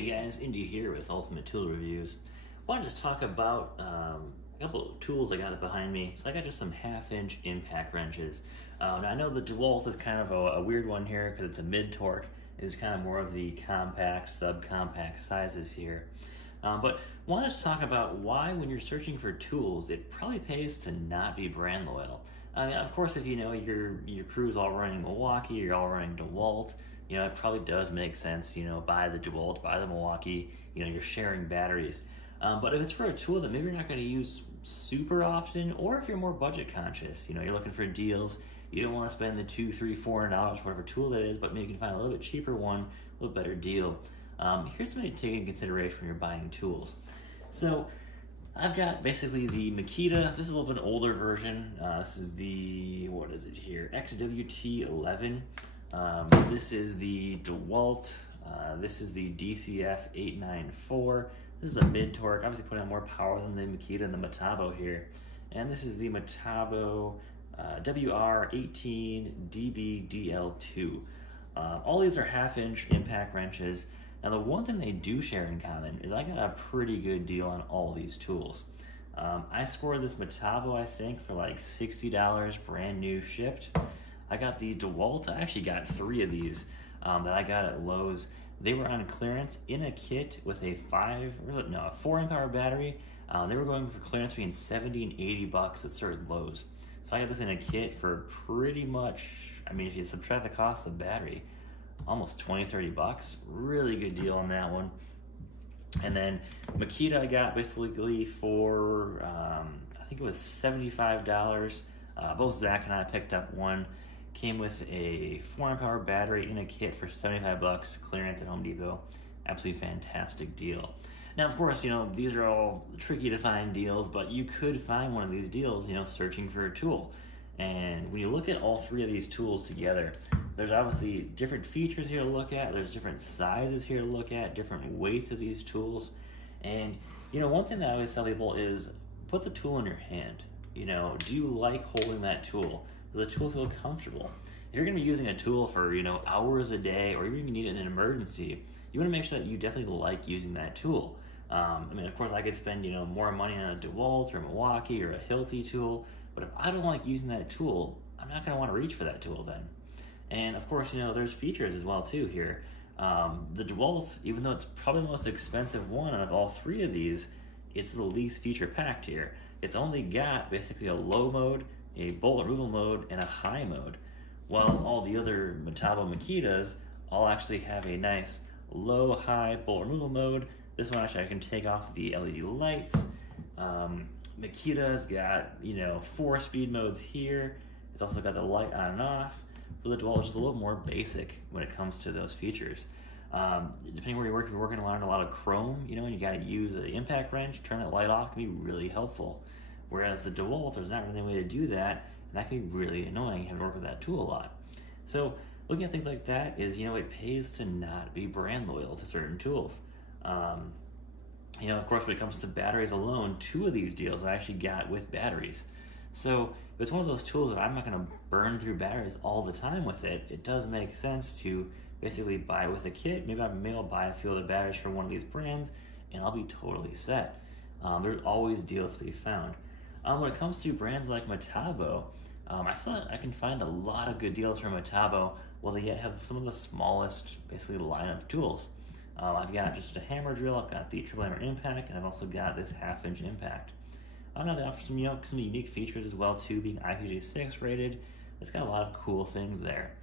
Hey guys, Indy here with Ultimate Tool Reviews. I want to just talk about a couple of tools I got behind me. So I got just some 1/2-inch impact wrenches. Now I know the dewalt is kind of a weird one here because it's a mid-torque. It's kind of more of the compact, subcompact sizes here. But I want to just talk about why when you're searching for tools, it probably pays to not be brand loyal. I mean, of course, if you know your crew's all running Milwaukee, you're all running dewalt, it probably does make sense, buy the dewalt, buy the Milwaukee, you're sharing batteries. But if it's for a tool that maybe you're not going to use super often, or if you're more budget conscious, you're looking for deals, you don't want to spend the $200, $300, $400, whatever tool that is, but maybe you can find a little bit cheaper one, a little better deal. Here's something to take into consideration when you're buying tools. So I've got basically the Makita. This is a little bit older version. This is the, what is it here? XWT11. This is the dewalt. This is the DCF 894. This is a mid-torque, obviously putting out more power than the Makita and the Metabo here. And this is the Metabo WR18DBDL2. All these are 1/2-inch impact wrenches. Now the one thing they do share in common is I got a pretty good deal on all these tools. I scored this Metabo, I think, for like $60 brand new shipped. I got the dewalt. I actually got 3 of these that I got at Lowe's. They were on clearance in a kit with a 4-amp-hour battery. They were going for clearance between $70 and $80 at certain Lowe's. So I got this in a kit for pretty much, I mean, if you subtract the cost of the battery, almost $20, $30. Really good deal on that one. And then Makita I got basically for, I think it was $75. Both Zach and I picked up one. Came with a 4-amp-hour battery in a kit for $75, clearance at Home Depot. Absolutely fantastic deal. Now, of course, these are all tricky to find deals, but you could find one of these deals, searching for a tool. And when you look at all 3 of these tools together, there's obviously different features here to look at. There's different sizes here to look at, different weights of these tools. And, one thing that I always tell people is put the tool in your hand. Do you like holding that tool? Does the tool feel comfortable? If you're going to be using a tool for, hours a day, or even need it in an emergency, you want to make sure that you definitely like using that tool. I mean, of course, I could spend, more money on a dewalt or a Milwaukee or a Hilti tool, but if I don't like using that tool, I'm not going to want to reach for that tool then. And of course, there's features as well too here. The dewalt, even though it's probably the most expensive one out of all 3 of these, it's the least feature packed here. It's only got basically a low mode, a bolt removal mode, and a high mode, while all the other Metabo Makitas all actually have a nice low, high bolt removal mode. This one actually I can take off the LED lights. Makita's got 4 speed modes here. It's also got the light on and off. But the dewalt is just a little more basic when it comes to those features. Depending where you work, if you're working on a lot of chrome, and you got to use an impact wrench, turn that light off, can be really helpful. Whereas the dewalt, there's not really a way to do that, and that can be really annoying. You have to work with that tool a lot. So looking at things like that is, it pays to not be brand loyal to certain tools. Of course, when it comes to batteries alone, 2 of these deals I actually got with batteries. So if it's one of those tools that I'm not going to burn through batteries all the time with it, it does make sense to basically buy it with a kit. Maybe I'll buy a few of the batteries from one of these brands, and I'll be totally set. There's always deals to be found. When it comes to brands like Metabo, I feel like I can find a lot of good deals from Metabo, while they yet have some of the smallest, basically, line of tools. I've got just a hammer drill, I've got the triple hammer impact, and I've also got this 1/2-inch impact. Now they offer some, some unique features as well too, being IPv6 rated. It's got a lot of cool things there.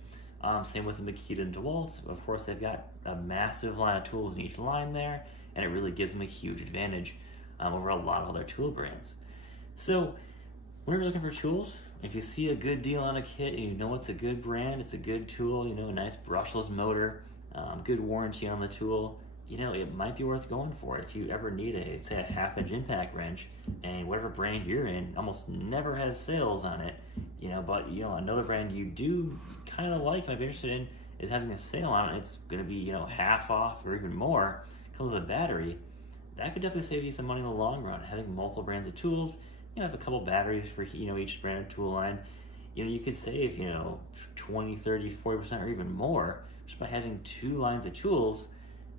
Same with the Makita and dewalt. Of course, they've got a massive line of tools in each line there, and it really gives them a huge advantage over a lot of other tool brands. So when you're looking for tools, if you see a good deal on a kit and you know it's a good brand, it's a good tool, a nice brushless motor, good warranty on the tool, it might be worth going for it. If you ever need say a 1/2-inch impact wrench, and whatever brand you're in almost never has sales on it, but another brand you do kind of like, might be interested in, is having a sale on it. It's going to be half off or even more. Comes with a battery. That could definitely save you some money in the long run. Having multiple brands of tools, have a couple batteries for each brand of tool line. You could save 20, 30, 40% or even more just by having 2 lines of tools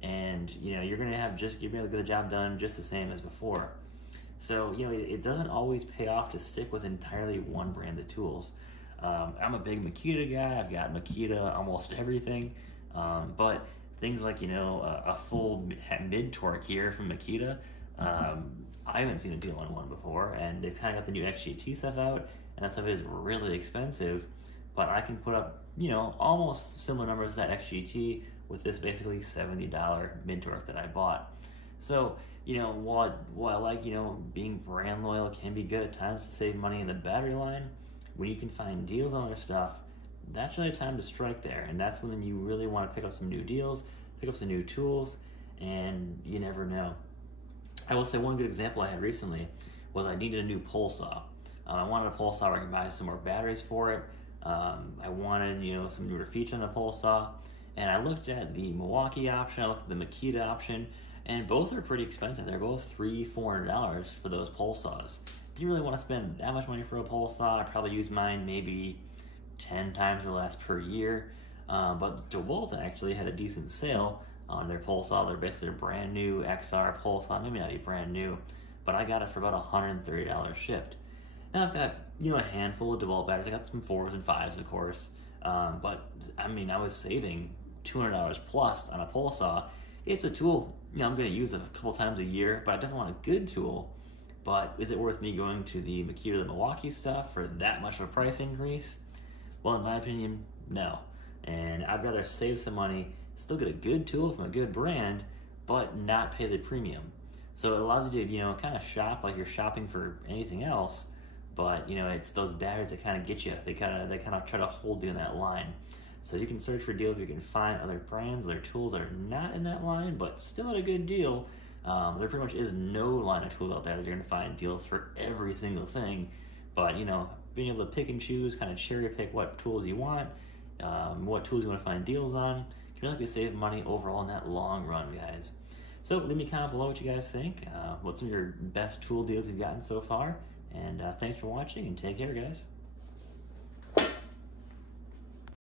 and you're gonna you're gonna get the job done just the same as before. So it doesn't always pay off to stick with entirely one brand of tools. I'm a big Makita guy. I've got Makita almost everything, but things like a full mid torque here from Makita. I haven't seen a deal on one before, and they've kind of got the new XGT stuff out, and that stuff is really expensive. But I can put up almost similar numbers to that XGT with this basically $70 mid torque that I bought. So while I like being brand loyal can be good at times to save money in the battery line, when you can find deals on other stuff, that's really time to strike there, and that's when you really want to pick up some new deals, pick up some new tools, and you never know. I will say one good example I had recently was I needed a new pole saw. I wanted a pole saw where I could buy some more batteries for it. I wanted some newer feature on the pole saw, and I looked at the Milwaukee option, I looked at the Makita option, and both are pretty expensive. They're both $300-$400 for those pole saws. Do you really want to spend that much money for a pole saw? I probably use mine maybe 10 times or less per year. But dewalt actually had a decent sale on their pole saw. They're basically a brand new XR pole saw. Maybe not be brand new, but I got it for about $130 shipped. Now I've got a handful of dewalt batteries. I got some 4s and 5s, of course. But I mean, I was saving $200 plus on a pole saw. It's a tool I'm going to use it a couple times a year, but I definitely want a good tool. But is it worth me going to the Makita, the Milwaukee stuff for that much of a price increase? Well, in my opinion, no. And I'd rather save some money, still get a good tool from a good brand, but not pay the premium. So it allows you to, kind of shop like you're shopping for anything else, but it's those batteries that kind of get you. They kind of try to hold you in that line. So you can search for deals where you can find other brands, other tools that are not in that line, but still at a good deal. There pretty much is no line of tools out there that you're going to find deals for every single thing. But, being able to pick and choose, kind of cherry pick what tools you want, what tools you want to find deals on, can really save money overall in that long run, guys. So leave me a comment below what you guys think. What's some of your best tool deals you've gotten so far? And thanks for watching, and take care, guys.